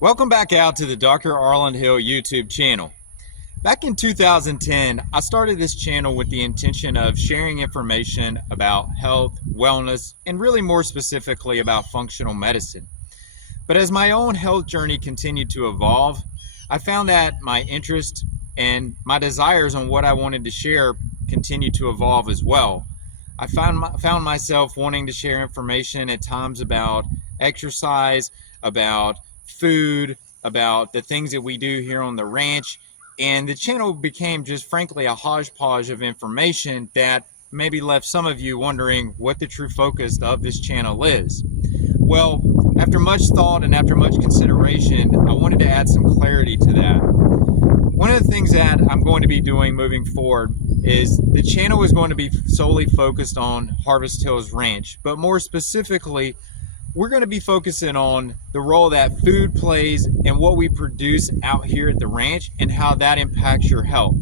Welcome back out to the Dr. Arland Hill YouTube channel. Back in 2010, I started this channel with the intention of sharing information about health, wellness, and really more specifically about functional medicine. But as my own health journey continued to evolve, I found that my interest and my desires on what I wanted to share continued to evolve as well. I found myself wanting to share information at times about exercise, about food, about the things that we do here on the ranch, and the channel became just frankly a hodgepodge of information that maybe left some of you wondering what the true focus of this channel is. Well, after much thought and after much consideration, I wanted to add some clarity to that. One of the things that I'm going to be doing moving forward is the channel is going to be solely focused on Harvest Hills Ranch, but more specifically, we're going to be focusing on the role that food plays and what we produce out here at the ranch and how that impacts your health.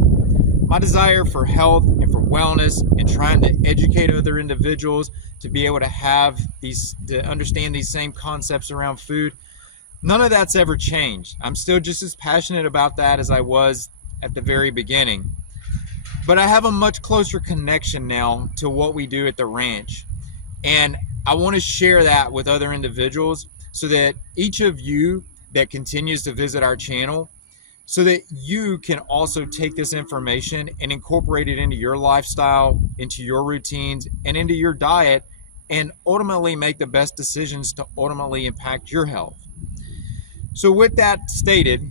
My desire for health and for wellness and trying to educate other individuals to be able to understand these same concepts around food, none of that's ever changed. I'm still just as passionate about that as I was at the very beginning. But I have a much closer connection now to what we do at the ranch. And I want to share that with other individuals so that each of you that continues to visit our channel, so that you can also take this information and incorporate it into your lifestyle, into your routines, and into your diet, and ultimately make the best decisions to ultimately impact your health. So with that stated,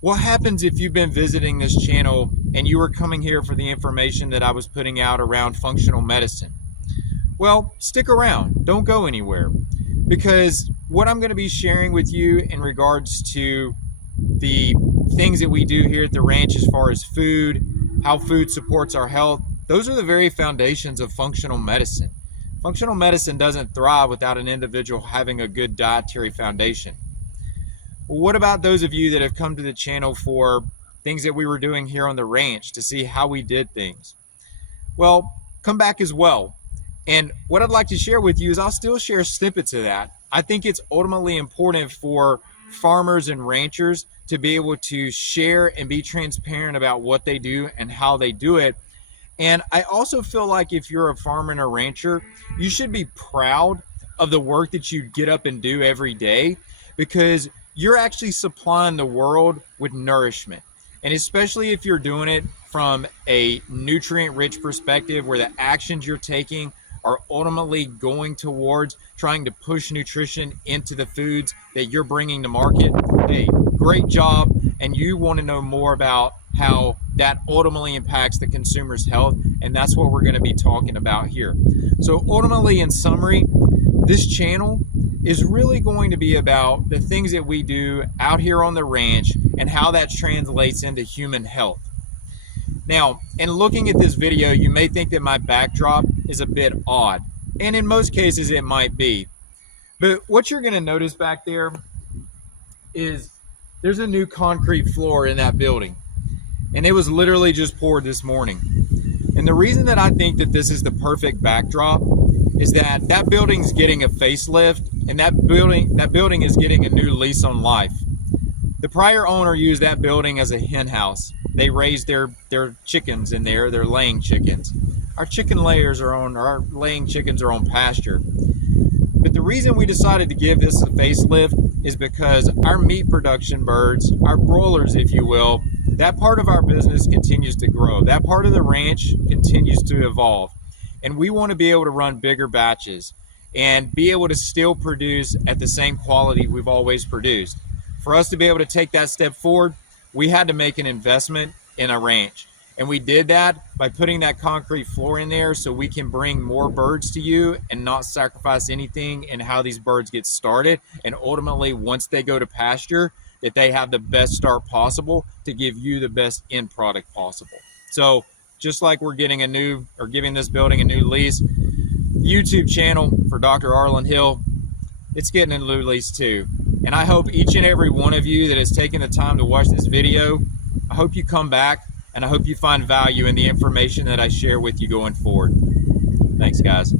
what happens if you've been visiting this channel and you were coming here for the information that I was putting out around functional medicine? Well, stick around, don't go anywhere, because what I'm going to be sharing with you in regards to the things that we do here at the ranch as far as food, how food supports our health, those are the very foundations of functional medicine. Functional medicine doesn't thrive without an individual having a good dietary foundation. Well, what about those of you that have come to the channel for things that we were doing here on the ranch to see how we did things? Well, come back as well. And what I'd like to share with you is I'll still share snippets of that. I think it's ultimately important for farmers and ranchers to be able to share and be transparent about what they do and how they do it. And I also feel like if you're a farmer and a rancher, you should be proud of the work that you get up and do every day, because you're actually supplying the world with nourishment. And especially if you're doing it from a nutrient-rich perspective where the actions you're taking are ultimately going towards trying to push nutrition into the foods that you're bringing to market. Hey, great job. And you want to know more about how that ultimately impacts the consumer's health. And that's what we're going to be talking about here. So ultimately, in summary, this channel is really going to be about the things that we do out here on the ranch and how that translates into human health. Now, in looking at this video, you may think that my backdrop is a bit odd, and in most cases it might be. But what you're going to notice back there is there's a new concrete floor in that building, and it was literally just poured this morning. And the reason that I think that this is the perfect backdrop is that that building's getting a facelift, and that building is getting a new lease on life. The prior owner used that building as a hen house. They raised their chickens in there, they're laying chickens. Our laying chickens are on pasture. But the reason we decided to give this a facelift is because our meat production birds, our broilers, if you will, that part of our business continues to grow. That part of the ranch continues to evolve. And we want to be able to run bigger batches and be able to still produce at the same quality we've always produced. For us to be able to take that step forward, we had to make an investment in a ranch. And we did that by putting that concrete floor in there so we can bring more birds to you and not sacrifice anything in how these birds get started. And ultimately, once they go to pasture, that they have the best start possible to give you the best end product possible. So just like we're giving this building a new lease, YouTube channel for Dr. Arland Hill, it's getting a new lease too. And I hope each and every one of you that has taken the time to watch this video, I hope you come back and I hope you find value in the information that I share with you going forward. Thanks, guys.